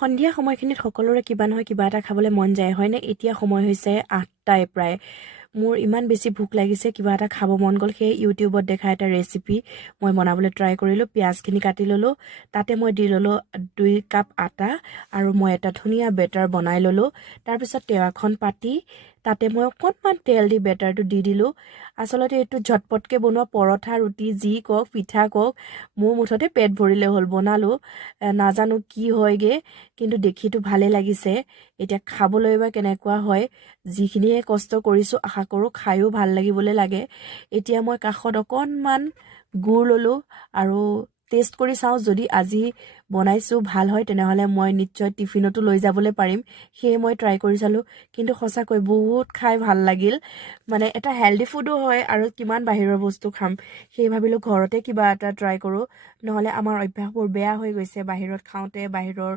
সন্ধিয়া সময়খিনিত সকলোৰে কিবা নহয় কিবা এটা খাবলৈ মন যায় হয়নে? এতিয়া সময় হৈছে 8টাই প্ৰায়। মোৰ ইমান বেছি ভোক লাগিছে, কিবা এটা খাব মন গ'ল। সেই ইউটিউবত দেখা এটা ৰেচিপি মই বনাবলৈ ট্ৰাই কৰিলোঁ। পিঁয়াজখিনি কাটি ল'লোঁ, তাতে মই দি ল'লোঁ 2 কাপ আটা আৰু মই এটা ধুনীয়া বেটাৰ বনাই ল'লোঁ। তাৰপিছত টেৱাখন পাতি তাতে মই অকণমান তেল দি বেটাৰটো দি দিলোঁ। আচলতে এইটো ঝটপটকৈ বনোৱা পৰঠা, ৰুটি যি কওক, পিঠা কওক, মোৰ মুঠতে পেট ভৰিলে হ'ল। বনালোঁ, নাজানো কি হয়গে, কিন্তু দেখিতো ভালে লাগিছে। এতিয়া খাবলৈ বা কেনেকুৱা হয়, যিখিনিয়ে কষ্ট কৰিছোঁ আশা কৰোঁ খায়ো ভাল লাগিবলৈ লাগে। এতিয়া মই কাষত অকণমান গুড় ল'লোঁ আৰু টেষ্ট কৰি চাওঁ, যদি আজি বনাইছোঁ ভাল হয় তেনেহ'লে মই নিশ্চয় টিফিনতো লৈ যাবলৈ পাৰিম। সেয়ে মই ট্ৰাই কৰি চালোঁ, কিন্তু সঁচাকৈ বহুত খাই ভাল লাগিল। মানে এটা হেল্ডি ফুডো হয় আৰু কিমান বাহিৰৰ বস্তু খাম, সেই ভাবিলোঁ ঘৰতে কিবা এটা ট্ৰাই কৰোঁ। নহ'লে আমাৰ অভ্যাসবোৰ বেয়া হৈ গৈছে, বাহিৰত খাওঁতে বাহিৰৰ